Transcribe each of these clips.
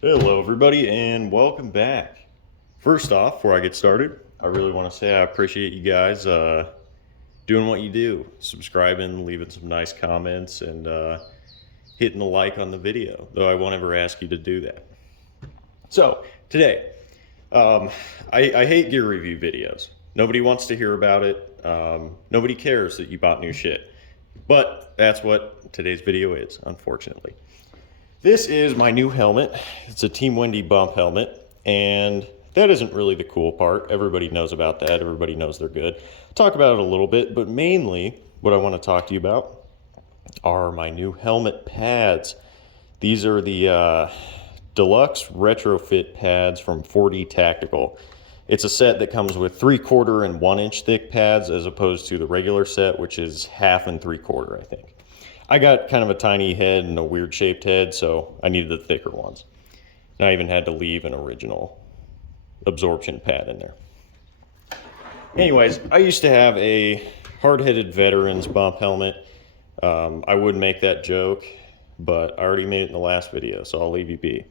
Hello, everybody, and welcome back. First off, before I get started, I really want to say I appreciate you guys doing what you do, subscribing, leaving some nice comments, and hitting the like on the video, though I won't ever ask you to do that. So, today, um, I hate gear review videos. Nobody wants to hear about it. Nobody cares that you bought new shit. But that's what today's video is, unfortunately. This is my new helmet. It's a Team Wendy bump helmet, and that isn't really the cool part. Everybody knows about that. Everybody knows they're good. I'll talk about it a little bit, but mainly what I want to talk to you about are my new helmet pads. These are the deluxe retrofit pads from 4D Tactical. It's a set that comes with 3/4 and 1-inch thick pads as opposed to the regular set, which is 1/2 and 3/4, I think. I got kind of a tiny head and a weird shaped head, so I needed the thicker ones. And I even had to leave an original absorption pad in there. Anyways, I used to have a hard-headed veterans bump helmet. I would make that joke, but I already made it in the last video, so I'll leave you be.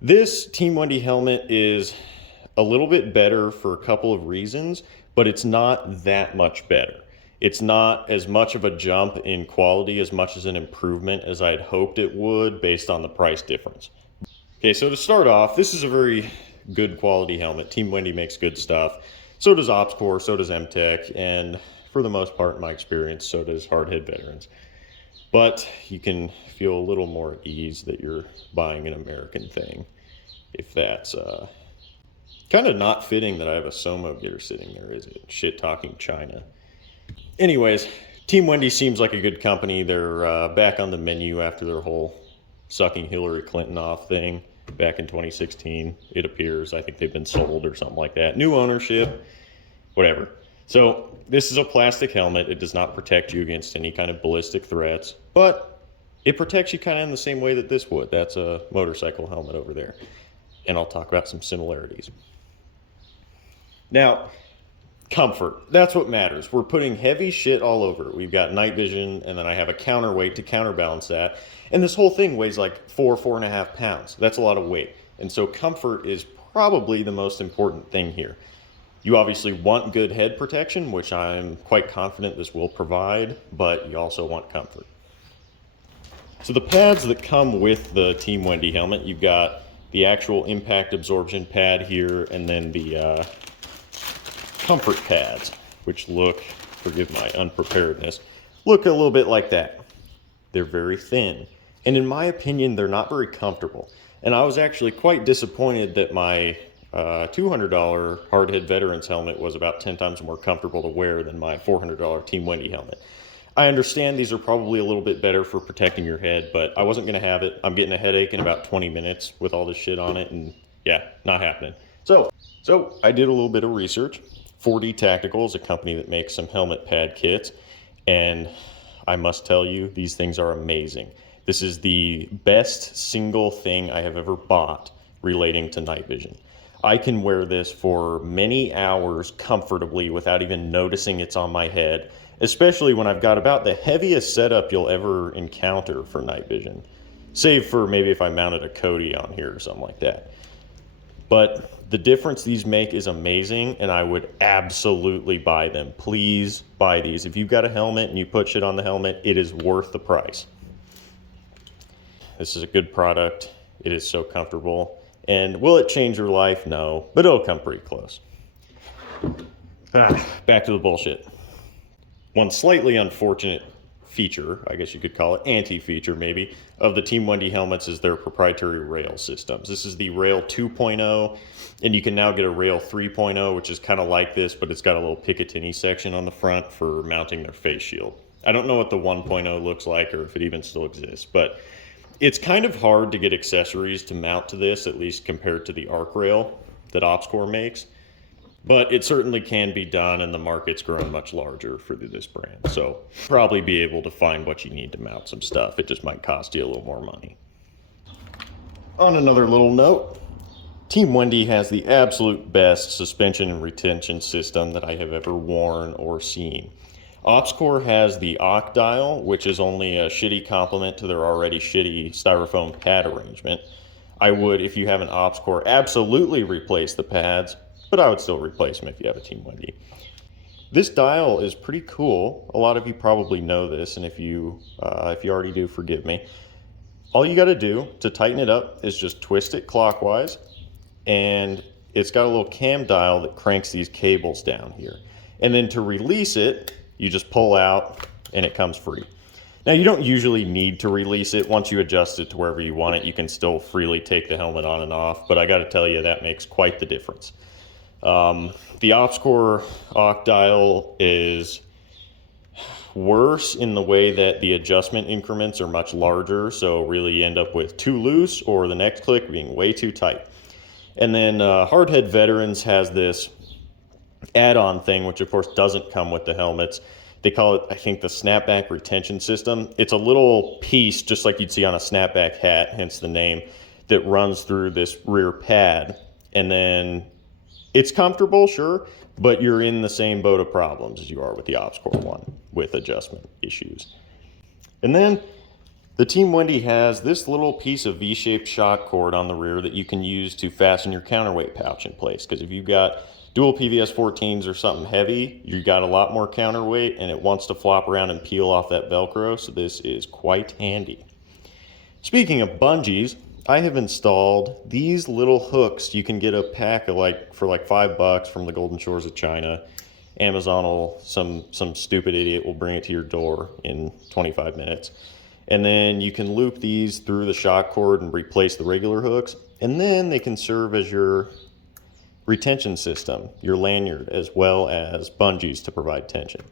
This Team Wendy helmet is a little bit better for a couple of reasons, but it's not that much better. It's not as much of a jump in quality as much as an improvement as I had hoped it would based on the price difference. Okay, so to start off, this is a very good quality helmet. Team Wendy makes good stuff. So does OpsCore, so does MTech, and for the most part, in my experience, so does Hardhead Veterans. But you can feel a little more at ease that you're buying an American thing, if that's kind of not fitting that I have a Somo gear sitting there, is it? Shit talking China. Anyways, Team Wendy seems like a good company. They're back on the menu after their whole sucking Hillary Clinton off thing back in 2016, it appears. I think they've been sold or something like that. New ownership, whatever. So this is a plastic helmet. It does not protect you against any kind of ballistic threats, but it protects you kind of in the same way that this would. That's a motorcycle helmet over there. And I'll talk about some similarities. Now, comfort. That's what matters. We're putting heavy shit all over it. We've got night vision, and then I have a counterweight to counterbalance that. And this whole thing weighs like 4.5 pounds. That's a lot of weight. And so comfort is probably the most important thing here. You obviously want good head protection, which I'm quite confident this will provide, but you also want comfort. So the pads that come with the Team Wendy helmet, you've got the actual impact absorption pad here, and then the comfort pads, which look, forgive my unpreparedness, look a little bit like that. They're very thin, and in my opinion, they're not very comfortable. And I was actually quite disappointed that my $200 Hardhead Veterans helmet was about 10 times more comfortable to wear than my $400 Team Wendy helmet. I understand these are probably a little bit better for protecting your head, but I wasn't going to have it. I'm getting a headache in about 20 minutes with all this shit on it, and yeah, not happening. So I did a little bit of research. 4D Tactical is a company that makes some helmet pad kits, and I must tell you, these things are amazing. This is the best single thing I have ever bought relating to night vision. I can wear this for many hours comfortably without even noticing it's on my head, especially when I've got about the heaviest setup you'll ever encounter for night vision, save for maybe if I mounted a Kodi on here or something like that. But the difference these make is amazing, and I would absolutely buy them. Please buy these. If you've got a helmet and you put shit on the helmet, it is worth the price. This is a good product. It is so comfortable. And will it change your life? No, but it'll come pretty close. Back to the bullshit. One slightly unfortunate feature, I guess you could call it, anti-feature maybe, of the Team Wendy helmets is their proprietary rail systems. This is the Rail 2.0, and you can now get a Rail 3.0, which is kind of like this, but it's got a little Picatinny section on the front for mounting their face shield. I don't know what the 1.0 looks like or if it even still exists, but it's kind of hard to get accessories to mount to this, at least compared to the arc rail that OpsCore makes. But it certainly can be done, and the market's grown much larger for this brand. So probably be able to find what you need to mount some stuff. It just might cost you a little more money. On another little note, Team Wendy has the absolute best suspension and retention system that I have ever worn or seen. OpsCore has the Ocdial, which is only a shitty complement to their already shitty styrofoam pad arrangement. I would, if you have an OpsCore, absolutely replace the pads, but I would still replace them if you have a Team Wendy. This dial is pretty cool. A lot of you probably know this, and if you already do, forgive me. All you got to do to tighten it up is just twist it clockwise, and it's got a little cam dial that cranks these cables down here. And then to release it, you just pull out and it comes free. Now, you don't usually need to release it. Once you adjust it to wherever you want it, you can still freely take the helmet on and off, but I got to tell you, that makes quite the difference. The OpsCore OC dial is worse in the way that the adjustment increments are much larger, so really you end up with too loose or the next click being way too tight. And then Hardhead Veterans has this add-on thing, which of course doesn't come with the helmets. They call it, I think, the snapback retention system. It's a little piece, just like you'd see on a snapback hat, hence the name, that runs through this rear pad. And then it's comfortable, sure, but you're in the same boat of problems as you are with the OpsCore one with adjustment issues. And then the Team Wendy has this little piece of V-shaped shock cord on the rear that you can use to fasten your counterweight pouch in place. Because if you've got dual PVS 14s or something heavy, you got a lot more counterweight and it wants to flop around and peel off that Velcro, so this is quite handy. Speaking of bungees, I have installed these little hooks. You can get a pack of for like $5 from the Golden Shores of China. Amazon will, some stupid idiot will bring it to your door in 25 minutes. And then you can loop these through the shock cord and replace the regular hooks. And then they can serve as your retention system, your lanyard, as well as bungees to provide tension.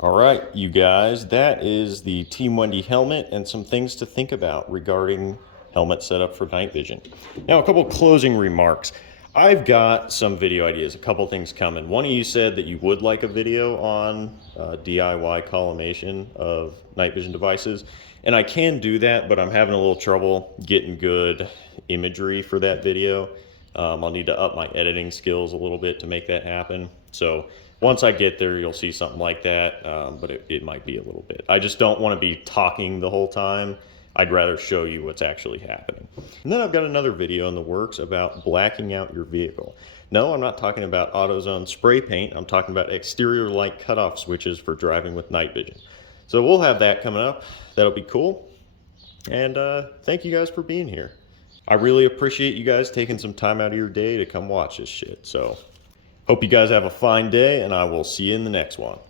All right, you guys, that is the Team Wendy helmet and some things to think about regarding helmet setup for night vision. Now, a couple closing remarks. I've got some video ideas, a couple things coming. One of you said that you would like a video on DIY collimation of night vision devices, and I can do that, but I'm having a little trouble getting good imagery for that video. I'll need to up my editing skills a little bit to make that happen. So once I get there, you'll see something like that, but it might be a little bit. I just don't want to be talking the whole time. I'd rather show you what's actually happening. And then I've got another video in the works about blacking out your vehicle. No, I'm not talking about AutoZone spray paint. I'm talking about exterior light cutoff switches for driving with night vision. So we'll have that coming up. That'll be cool. And thank you guys for being here. I really appreciate you guys taking some time out of your day to come watch this shit. So hope you guys have a fine day, and I will see you in the next one.